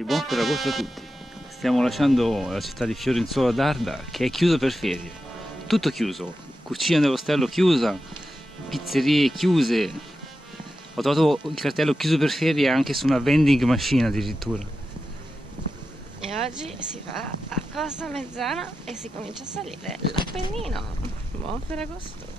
E buon Ferragosto a tutti. Stiamo lasciando la città di Fiorenzuola d'Arda che è chiusa per ferie. Tutto chiuso, cucina dell'ostello chiusa, pizzerie chiuse. Ho trovato il cartello chiuso per ferie anche su una vending machine addirittura. E oggi si va a Costa Mezzana e si comincia a salire l'Appennino. Buon Ferragosto!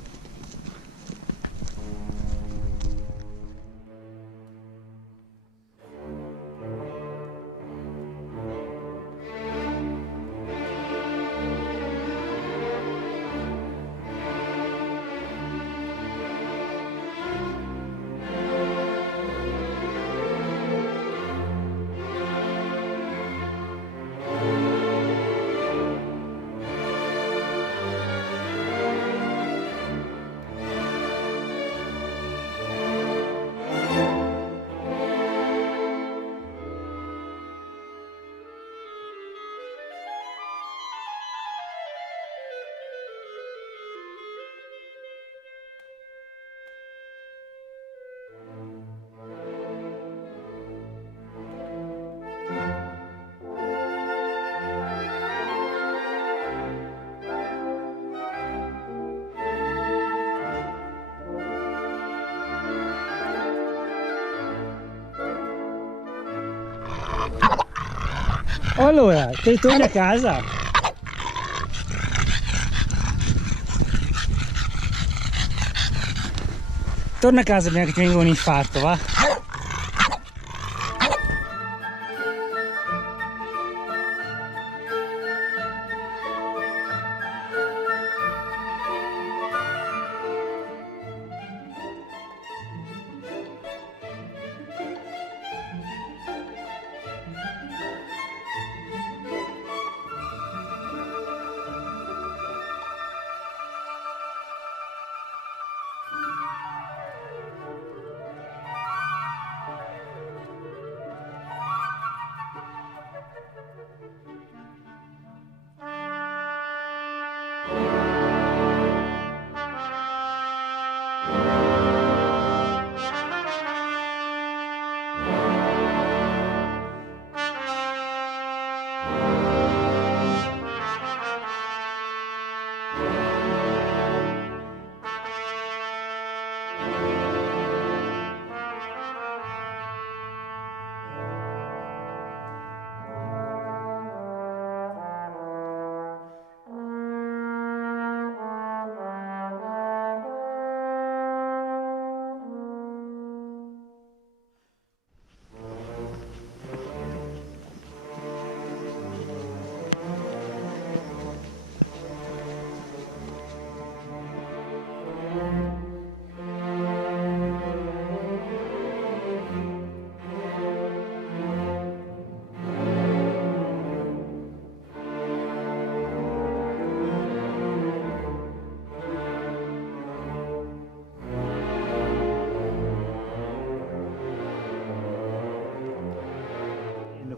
Allora, te torni a casa? Torna a casa prima che ti venga un infarto, va?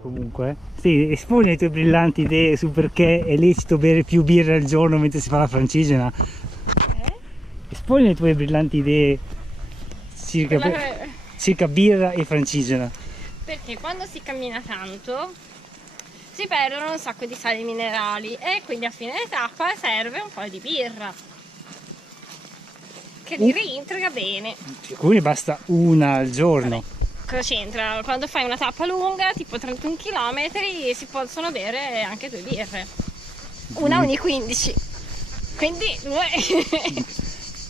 Comunque, sì, esponi le tue brillanti idee su perché è lecito bere più birra al giorno mentre si fa la francigena. Esponi le tue brillanti idee circa birra e francigena. Perché quando si cammina tanto si perdono un sacco di sali minerali e quindi a fine tappa serve un po' di birra che li reintegra bene. Quindi basta una al giorno. Vabbè. Cosa c'entra? Quando fai una tappa lunga, tipo 31 km, si possono bere anche 2 birre. Una ogni 15. Quindi 2.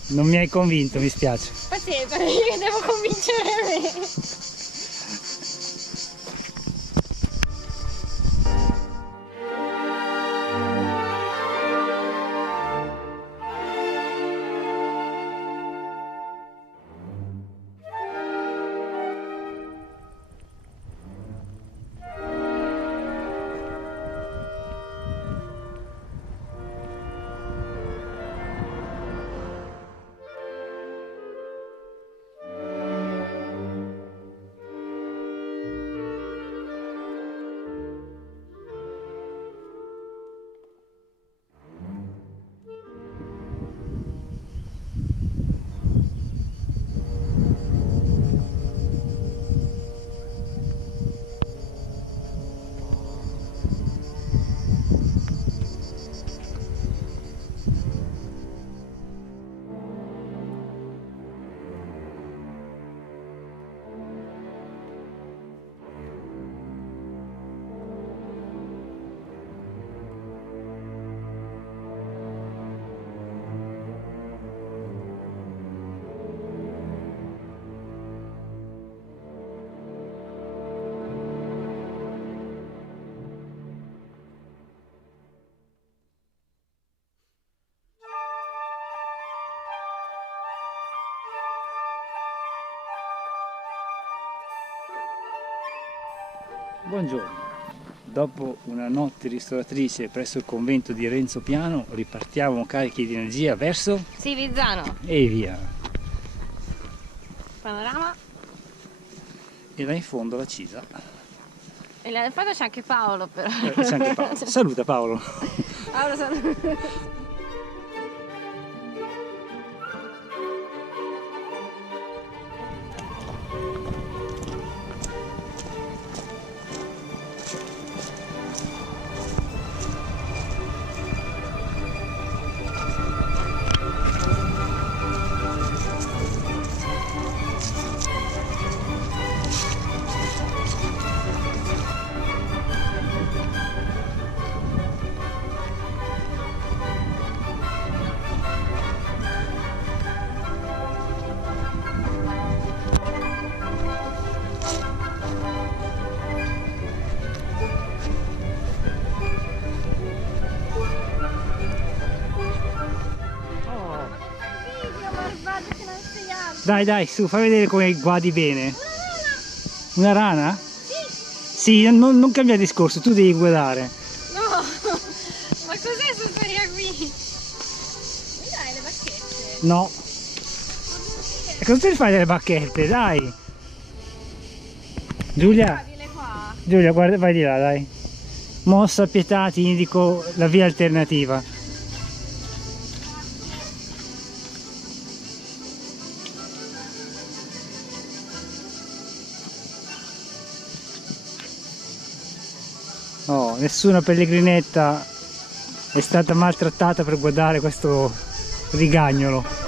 Non mi hai convinto, mi spiace. Pazienza, io devo convincere me. Buongiorno. Dopo una notte ristoratrice presso il convento di Renzo Piano, ripartiamo carichi di energia verso Sivizzano. e via. Panorama. E là in fondo la Cisa. E là in fondo c'è anche Paolo però. C'è anche Paolo. Saluta Paolo. Paolo Dai, dai, su, fai vedere come guadi bene. Una rana? Sì, non cambia discorso, tu devi guardare. No, ma cos'è questa storia qui? Mi dai le bacchette? No. E cosa ti fai delle bacchette? Dai. Giulia, Guardile qua. Giulia, guarda, vai di là, dai. Mossa pietà, ti indico la via alternativa. Oh, nessuna pellegrinetta è stata maltrattata per guardare questo rigagnolo.